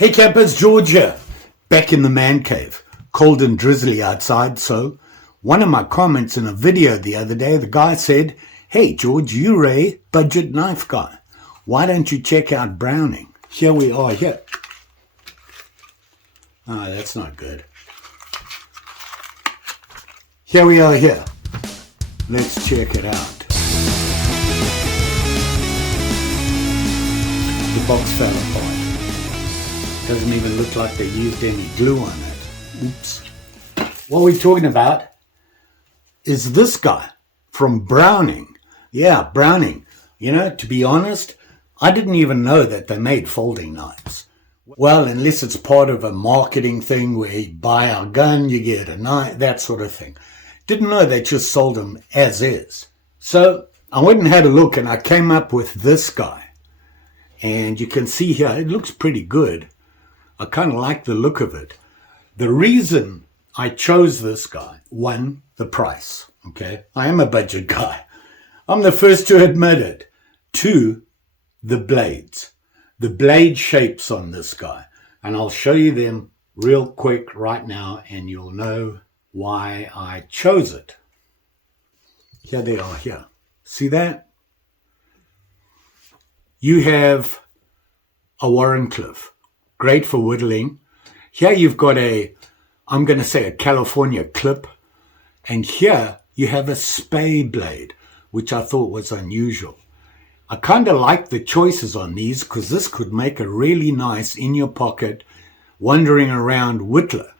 Hey campers, George here, back in the man cave. Cold and drizzly outside, so one of my comments in a video the other day, the guy said, "Hey George, you're a budget knife guy. Why don't you check out Browning?" Here we are here. Oh, that's not good. Here we are here. Let's check it out. The box fell apart. Doesn't even look like they used any glue on it. Oops. What we're talking about is this guy from Browning. Yeah, Browning. You know, to be honest, I didn't even know that they made folding knives. Well, unless it's part of a marketing thing where you buy a gun, you get a knife, that sort of thing. Didn't know they just sold them as is. So I went and had a look and I came up with this guy. And you can see here, it looks pretty good. I kind of like the look of it. The reason I chose this guy, one, the price, okay? I am a budget guy. I'm the first to admit it. Two, the blades. The blade shapes on this guy. And I'll show you them real quick right now and you'll know why I chose it. Here they are here. See that? You have a Warrenclyffe. Great for whittling. Here you've got I'm going to say a California clip. And here you have a spay blade, which I thought was unusual. I kind of like the choices on these because this could make a really nice in your pocket wandering around whittler.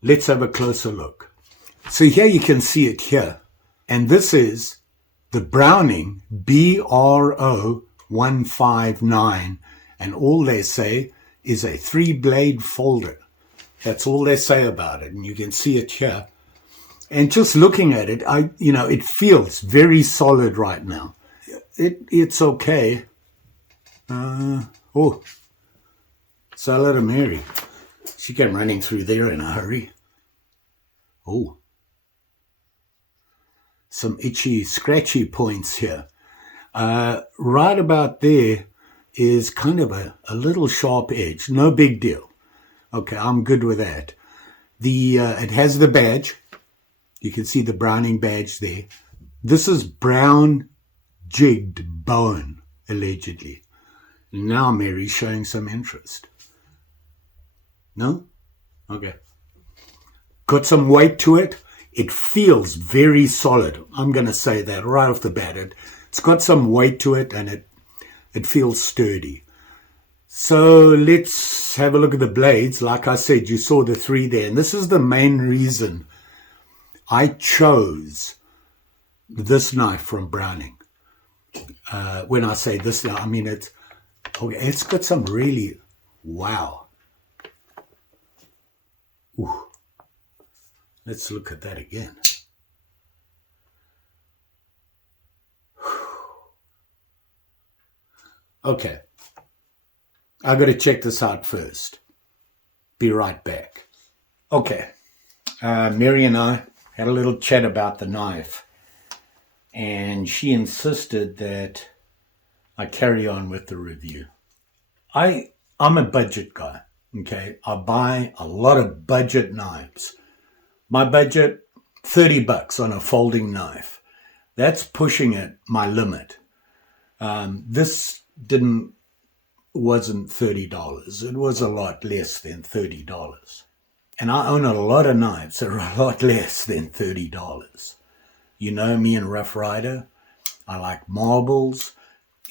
Let's have a closer look. So here you can see it here. And this is the Browning BRO159. And all they say is a 3-blade folder. That's all they say about it. And you can see it here. And just looking at it, it feels very solid right now. It's okay. Oh, Salad of Mary. She came running through there in a hurry. Oh, some itchy, scratchy points here. Right about there is kind of a little sharp edge. No big deal. Okay, I'm good with that. It has the badge. You can see the Browning badge there. This is brown jigged bone, allegedly. Now Mary's showing some interest. No? Okay. Got some weight to it. It feels very solid. I'm going to say that right off the bat. It's got some weight to it and it feels sturdy. So let's have a look at the blades. Like I said, you saw the 3 there. And this is the main reason I chose this knife from Browning. When I say this, I mean it's got some really, wow. Ooh. Let's look at that again. Okay. I got to check this out first. Be right back. Okay. Mary and I had a little chat about the knife. And she insisted that I carry on with the review. I'm a budget guy. Okay. I buy a lot of budget knives. My budget, $30 on a folding knife. That's pushing it, my limit. This wasn't $30. It was a lot less than $30. And I own a lot of knives that are a lot less than $30. You know me and Rough Rider. I like marbles,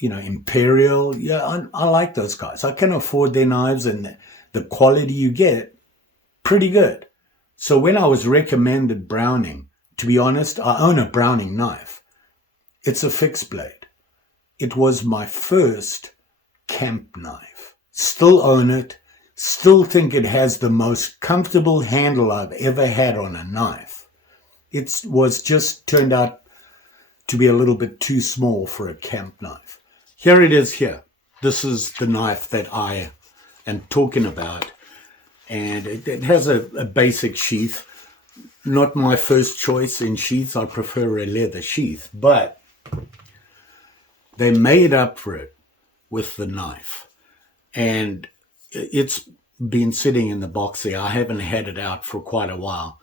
Imperial. Yeah, I like those guys. I can afford their knives and the quality you get, pretty good. So when I was recommended Browning, to be honest, I own a Browning knife. It's a fixed blade. It was my first camp knife. Still own it. Still think it has the most comfortable handle I've ever had on a knife. It was just turned out to be a little bit too small for a camp knife. Here it is here. This is the knife that I am talking about. And it has a basic sheath. Not my first choice in sheaths. I prefer a leather sheath. But they made up for it with the knife. And It's been sitting in the box there. I haven't had it out for quite a while.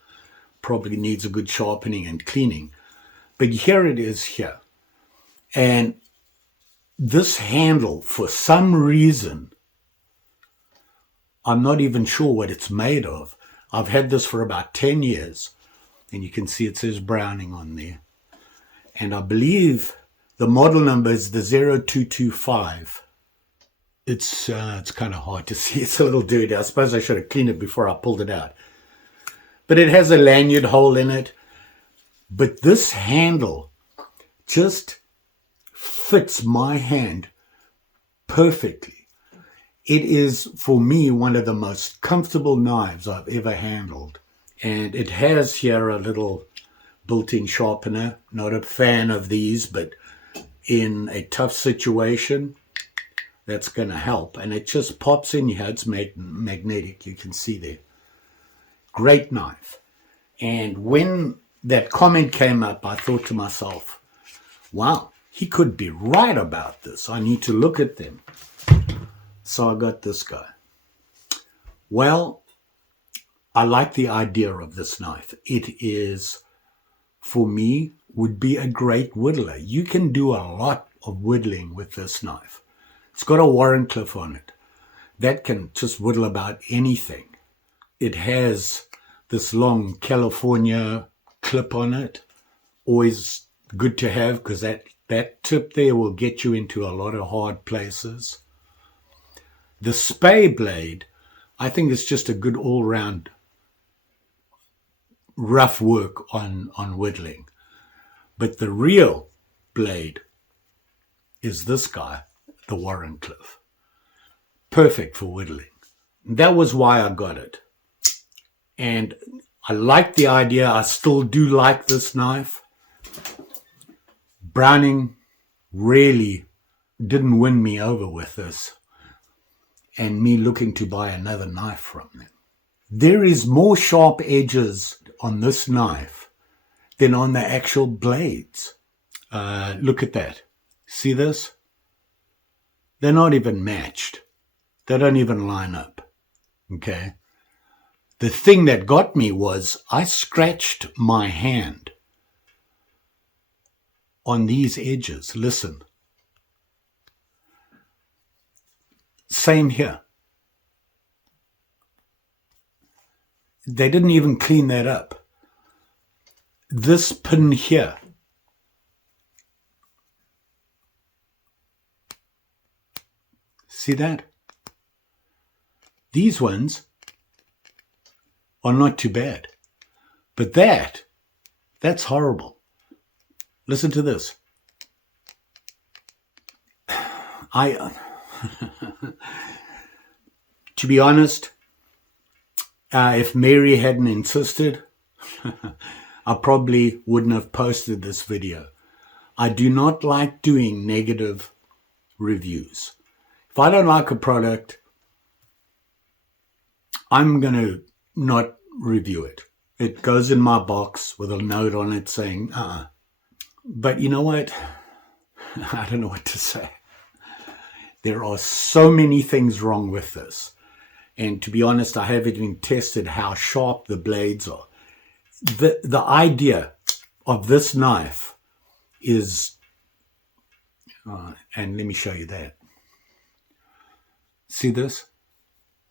Probably needs a good sharpening and cleaning. But here it is here. And this handle, for some reason, I'm not even sure what it's made of. I've had this for about 10 years. And you can see it says Browning on there. And I believe the model number is the 0225. It's kind of hard to see. It's a little dirty. I suppose I should have cleaned it before I pulled it out. But it has a lanyard hole in it. But this handle just fits my hand perfectly. It is, for me, one of the most comfortable knives I've ever handled. And it has here a little built-in sharpener. Not a fan of these, but in a tough situation, that's going to help. And it just pops in here. It's magnetic. You can see there. Great knife. And when that comment came up, I thought to myself, wow, he could be right about this. I need to look at them. So I got this guy. Well, I like the idea of this knife. It is, for me, would be a great whittler. You can do a lot of whittling with this knife. It's got a Wharncliffe on it. That can just whittle about anything. It has this long California clip on it. Always good to have, because that tip there will get you into a lot of hard places. The spay blade, I think it's just a good all-round rough work on whittling. But the real blade is this guy, the Wharncliffe. Perfect for whittling. That was why I got it. And I like the idea. I still do like this knife. Browning really didn't win me over with this, and me looking to buy another knife from them. There is more sharp edges on this knife than on the actual blades. Look at that. See this? They're not even matched. They don't even line up. Okay? The thing that got me was I scratched my hand on these edges. Listen. Same here. They didn't even clean that up. This pin here, see that? These ones are not too bad. But that's horrible. Listen to this. To be honest, if Mary hadn't insisted, I probably wouldn't have posted this video. I do not like doing negative reviews. If I don't like a product, I'm going to not review it. It goes in my box with a note on it saying, But you know what? I don't know what to say. There are so many things wrong with this. And to be honest, I haven't even tested how sharp the blades are. The idea of this knife is, and let me show you that. See this?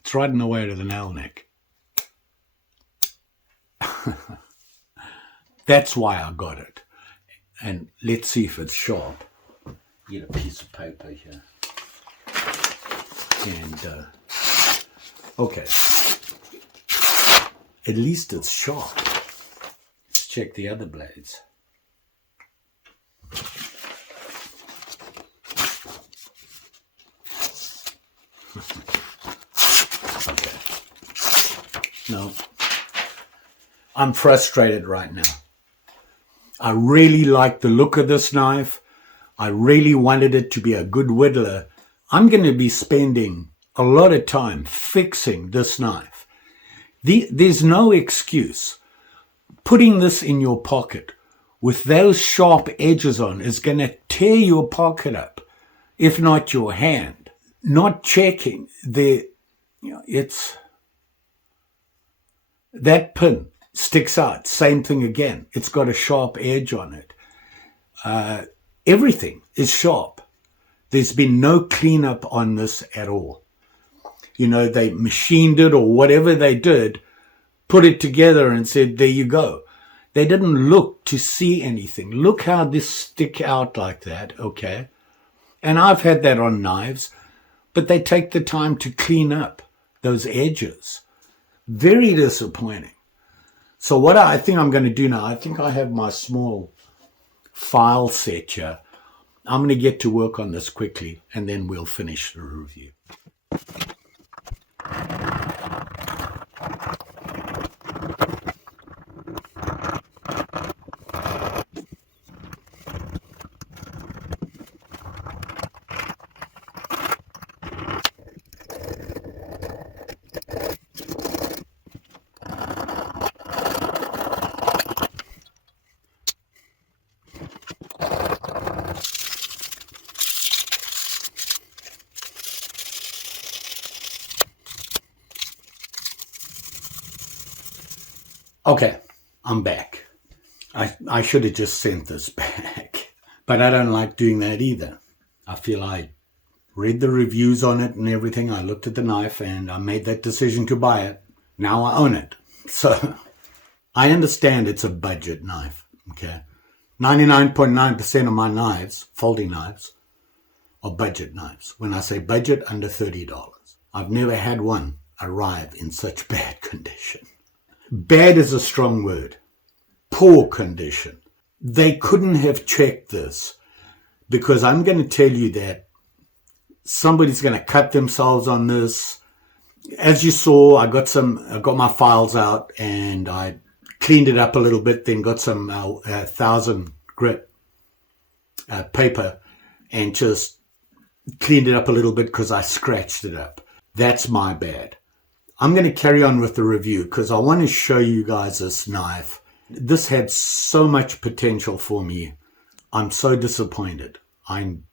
It's right in the way to the nail neck. That's why I got it. And let's see if it's sharp. Get a piece of paper here. And, okay. At least it's sharp. Let's check the other blades. Okay. No. I'm frustrated right now. I really like the look of this knife. I really wanted it to be a good whittler. I'm going to be spending a lot of time fixing this knife. There's no excuse. Putting this in your pocket with those sharp edges on is going to tear your pocket up, if not your hand. Not checking. it's that pin sticks out. Same thing again. It's got a sharp edge on it. Everything is sharp. There's been no cleanup on this at all. They machined it or whatever they did, put it together and said, there you go. They didn't look to see anything. Look how this stick out like that, okay? And I've had that on knives, but they take the time to clean up those edges. Very disappointing. So what I think I'm going to do now, I think I have my small file set here. I'm going to get to work on this quickly, and then we'll finish the review. Okay, I'm back. I should have just sent this back, but I don't like doing that either. I feel I read the reviews on it and everything. I looked at the knife and I made that decision to buy it. Now I own it. So I understand it's a budget knife, okay? 99.9% of my knives, folding knives, are budget knives. When I say budget, under $30. I've never had one arrive in such bad condition. Bad is a strong word. Poor condition. They couldn't have checked this, because I'm going to tell you that somebody's going to cut themselves on this. As you saw, I got my files out and I cleaned it up a little bit, then got some 1000 grit paper and just cleaned it up a little bit because I scratched it up. That's my bad. I'm going to carry on with the review because I want to show you guys this knife. This had so much potential for me. I'm so disappointed. I'm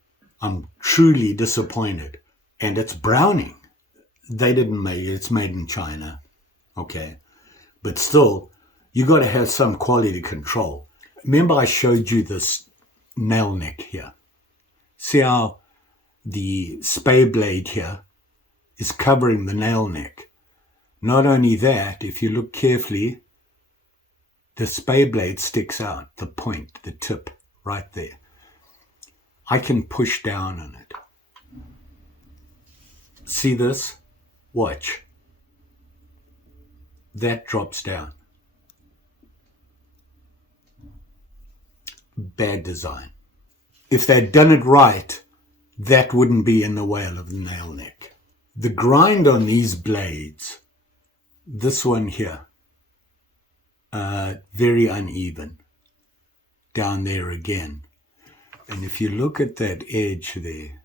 truly disappointed. And it's Browning. They didn't make it. It's made in China. Okay. But still, you got to have some quality control. Remember I showed you this nail neck here. See how the spay blade here is covering the nail neck. Not only that, if you look carefully, the spay blade sticks out, the point, the tip, right there. I can push down on it. See this? Watch. That drops down. Bad design. If they'd done it right, that wouldn't be in the way of the nail neck. The grind on these blades, this one here, very uneven. Down there again. And if you look at that edge there,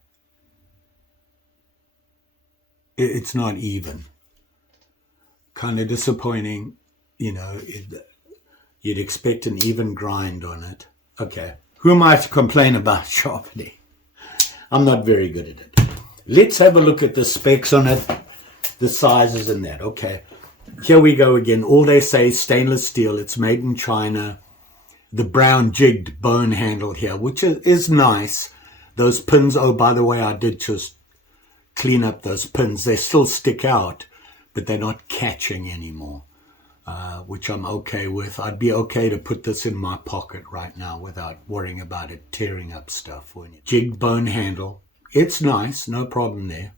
it's not even. Kind of disappointing, you'd expect an even grind on it. Okay, who am I to complain about sharpening? I'm not very good at it. Let's have a look at the specs on it, the sizes and that. Okay, here we go again. All they say is stainless steel. It's made in China. The brown jigged bone handle here, which is nice. Those pins, oh, by the way, I did just clean up those pins. They still stick out, but they're not catching anymore, which I'm okay with. I'd be okay to put this in my pocket right now without worrying about it tearing up stuff. Jigged bone handle. It's nice, no problem there.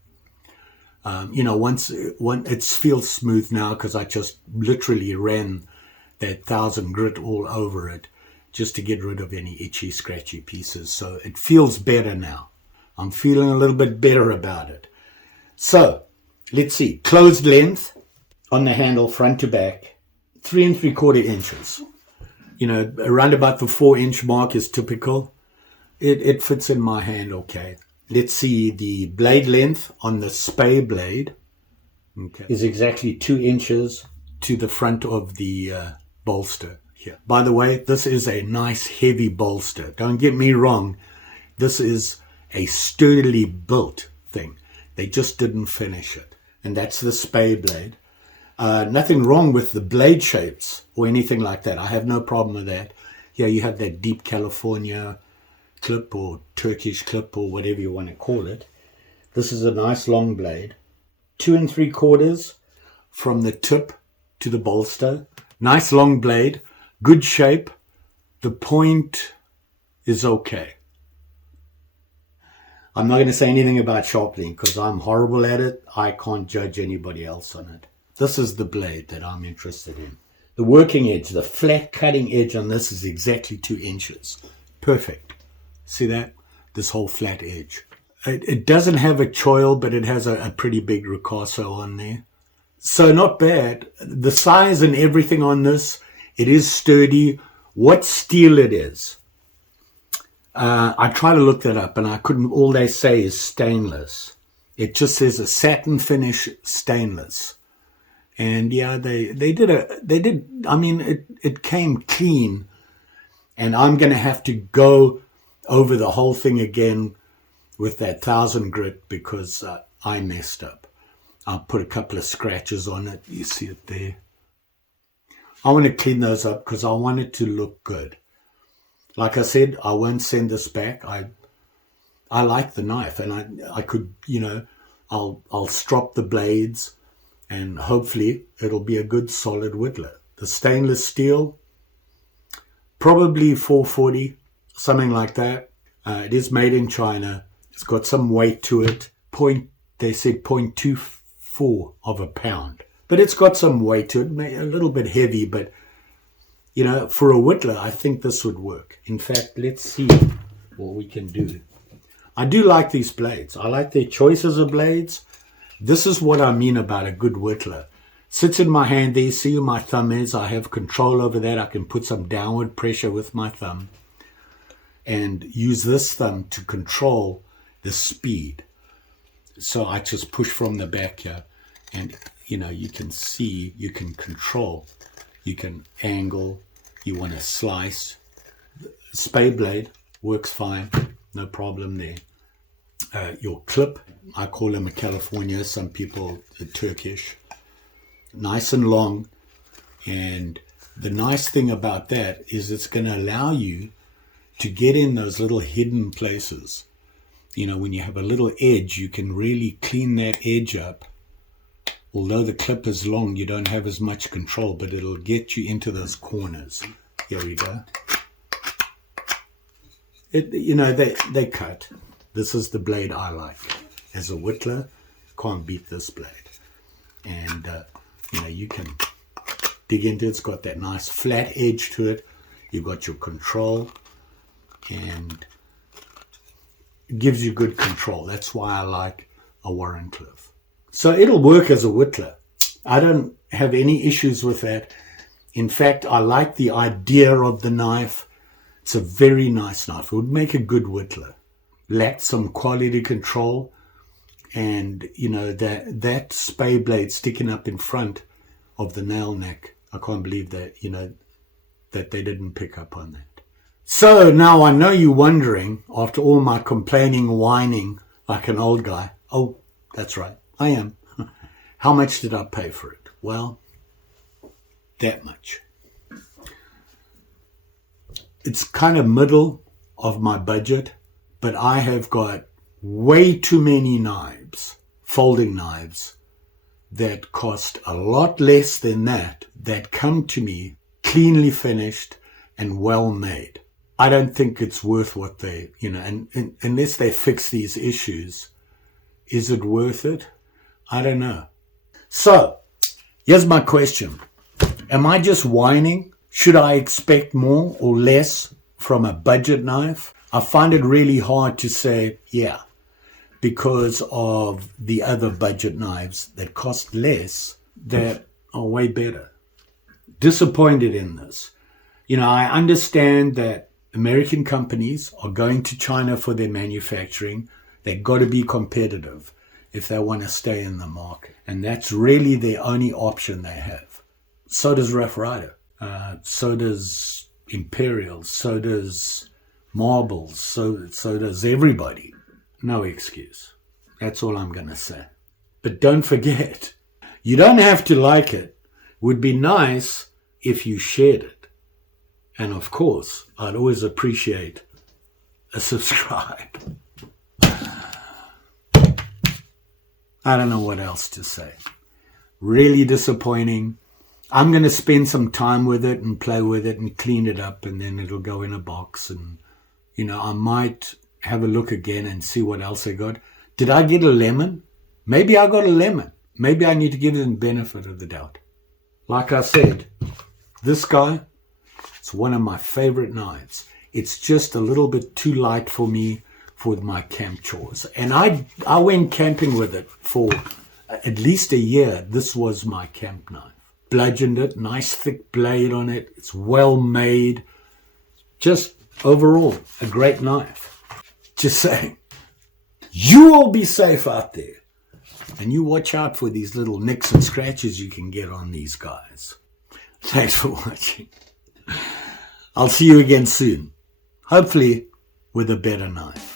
Once it feels smooth now because I just literally ran that 1000 grit all over it just to get rid of any itchy, scratchy pieces. So it feels better now. I'm feeling a little bit better about it. So let's see. Closed length on the handle, front to back, 3 3/4 inches. Around about the 4-inch mark is typical. It fits in my hand okay. Let's see, the blade length on the spay blade is exactly 2 inches to the front of the bolster here. By the way, this is a nice heavy bolster. Don't get me wrong. This is a sturdily built thing. They just didn't finish it. and that's the spay blade. Nothing wrong with the blade shapes or anything like that. I have no problem with that. Yeah, you have that deep California clip or Turkish clip or whatever you want to call it. This is a nice long blade. 2 3/4 from the tip to the bolster. Nice long blade, good shape. The point is okay. I'm not going to say anything about sharpening because I'm horrible at it. I can't judge anybody else on it. This is the blade that I'm interested in. The working edge, the flat cutting edge on this is exactly 2 inches. Perfect. See that? This whole flat edge. It doesn't have a choil, but it has a pretty big ricasso on there. So not bad. The size and everything on this, it is sturdy. What steel it is? I tried to look that up and I couldn't. All they say is stainless. It just says a satin finish stainless. And yeah, they did. I mean, it came clean, and I'm going to have to go over the whole thing again with that 1000 grit because I messed up. I'll put a couple of scratches on it. You see it there. I want to clean those up because I want it to look good. Like I said, I won't send this back. I like the knife, and I could, I'll strop the blades, and hopefully it'll be a good solid whittler. The stainless steel, probably 440, something like that. It is made in China. It's got some weight to it. They said 0.24 of a pound, but it's got some weight to it. A little bit heavy, but for a whittler, I think this would work. In fact, let's see what we can do. I do like these blades. I like their choices of blades. This is what I mean about a good whittler. Sits in my hand there. See where my thumb is. I have control over that. I can put some downward pressure with my thumb and use this thumb to control the speed. So I just push from the back here, and you can see, you can control, you can angle, you want to slice. Spade blade works fine, no problem there. Your clip, I call them a California, some people a Turkish, nice and long. And the nice thing about that is it's going to allow you to get in those little hidden places. When you have a little edge, you can really clean that edge up. Although the clip is long, you don't have as much control, but it'll get you into those corners. Here we go. They cut. This is the blade I like. As a whittler, can't beat this blade. And, you can dig into it. It's got that nice flat edge to it. You've got your control, and it gives you good control. That's why I like a Wharncliffe. So it'll work as a whittler. I don't have any issues with that. In fact, I like the idea of the knife. It's a very nice knife. It would make a good whittler. Lacked some quality control, and that spay blade sticking up in front of the nail neck. I can't believe that that they didn't pick up on that. So now I know you're wondering, after all my complaining, whining like an old guy. Oh, that's right, I am. How much did I pay for it? Well, that much. It's kind of middle of my budget, but I have got way too many knives, folding knives, that cost a lot less than that come to me cleanly finished and well made. I don't think it's worth what they, and unless they fix these issues, is it worth it? I don't know. So, here's my question. Am I just whining? Should I expect more or less from a budget knife? I find it really hard to say, yeah, because of the other budget knives that cost less that are way better. Disappointed in this. I understand that American companies are going to China for their manufacturing. They've got to be competitive if they want to stay in the market. And that's really the only option they have. So does Rough Rider. So does Imperial. So does Marbles. So does everybody. No excuse. That's all I'm going to say. But don't forget, you don't have to like it. It would be nice if you shared it. And of course, I'd always appreciate a subscribe. I don't know what else to say. Really disappointing. I'm going to spend some time with it and play with it and clean it up, and then it'll go in a box. And, I might have a look again and see what else I got. Did I get a lemon? Maybe I got a lemon. Maybe I need to give it the benefit of the doubt. Like I said, this guy, it's one of my favorite knives. It's just a little bit too light for me for my camp chores. And I went camping with it for at least a year. This was my camp knife. Bludgeoned it, nice thick blade on it. It's well made. Just overall, a great knife. Just saying. You all be safe out there. And you watch out for these little nicks and scratches you can get on these guys. Thanks for watching. I'll see you again soon. Hopefully with a better knife.